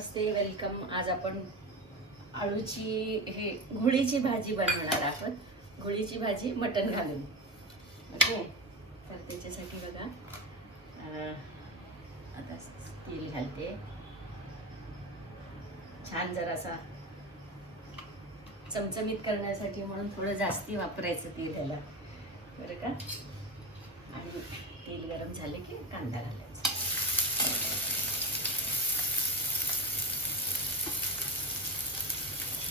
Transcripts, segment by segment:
नमस्ते, welcome. आज आपण आळूची घोळीची भाजी बनवणार आहोत। घोळीची भाजी मटण घालून। ओके, तर त्याच्यासाठी बघा आता तेल घालते। छान जरासा चमचमीत करण्यासाठी म्हणून थोडं जास्ती वापरायचं तेल त्याला, बरं का। आणि तेल गरम झाले की कांदा घालायचा।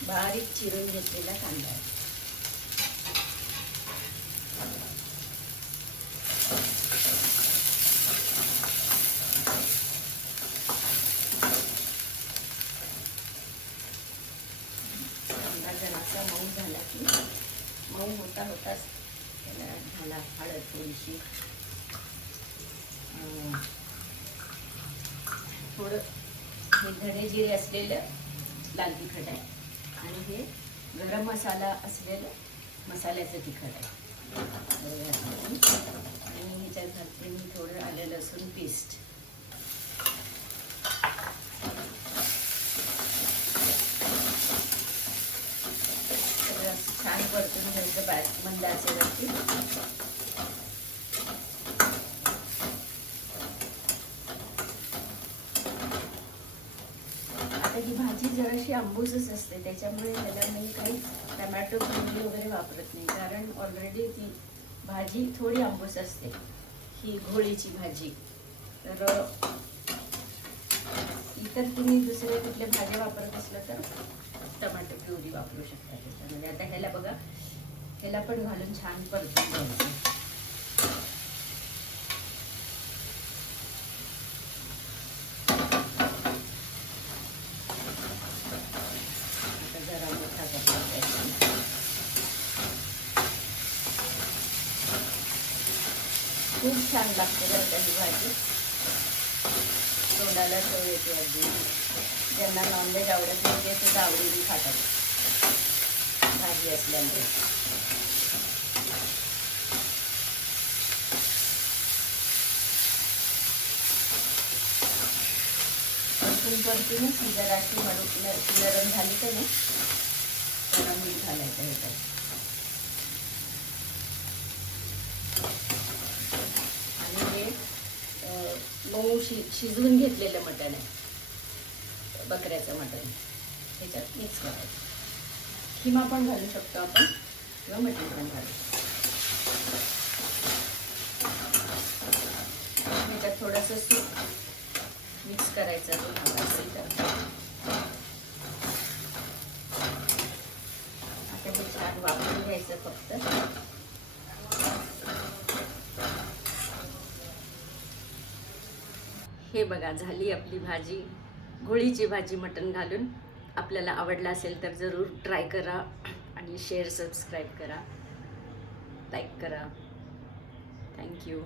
बारीक चिरून घेतलेला कांदा आहे। कांदा जरासा मऊ झाला की मऊ होताच त्याला घाला हळद थोडीशी, थोडं हे धणे जिरे असलेलं लाल तिखट आहे आणि हे गरम मसाला असलेलं मसाल्याचं तिखट आहे। आणि ह्याच्यात घालते मी थोडं आलं लसूण पेस्ट। छान परतून घ्यायचं मंद आचेवरती। ही भाजी जराशी आंबूसच असते, त्याच्यामुळे त्याला मी काही टमॅटो प्युरी वगैरे वापरत नाही, कारण ऑलरेडी ती भाजी थोडी आंबूस असते, ही घोळीची भाजी। तर इतर तुम्ही दुसरे कुठल्या भाज्या वापरत असलं तर टमॅटो प्युरी वापरू शकता त्याच्यामध्ये। आता ह्याला बघा, ह्याला पण घालून छान परतून घ्यायचं। खूप छान लागते बरं का ही भाजी, तोंडाला चव येते अगदी। ज्यांना नॉनव्हेज आवडत नाही ते सुद्धा आवडीने खातात भाजी असल्यामुळे। परतूनच ही जराशी नरम झाली का नाही त्याला मीठ घालायचं ह्याच्यात। मऊ शिजवून घेतलेलं मटण आहे, बकऱ्याचं मटण, ह्याच्यात मिक्स करायचं। खिमा पण घालू शकतो आपण किंवा मटण पण घालू शकतो। ह्याच्यात थोडंसं सूप मिक्स करायचं हवं असेल तर। आता हे छान वापरून घ्यायचं फक्त। हे बघा, झाली आपली भाजी, घोळीची भाजी मटण घालून। आपल्याला आवडला असेल तर जरूर ट्राय करा आणि शेअर सबस्क्राईब करा, लाईक करा। थँक्यू।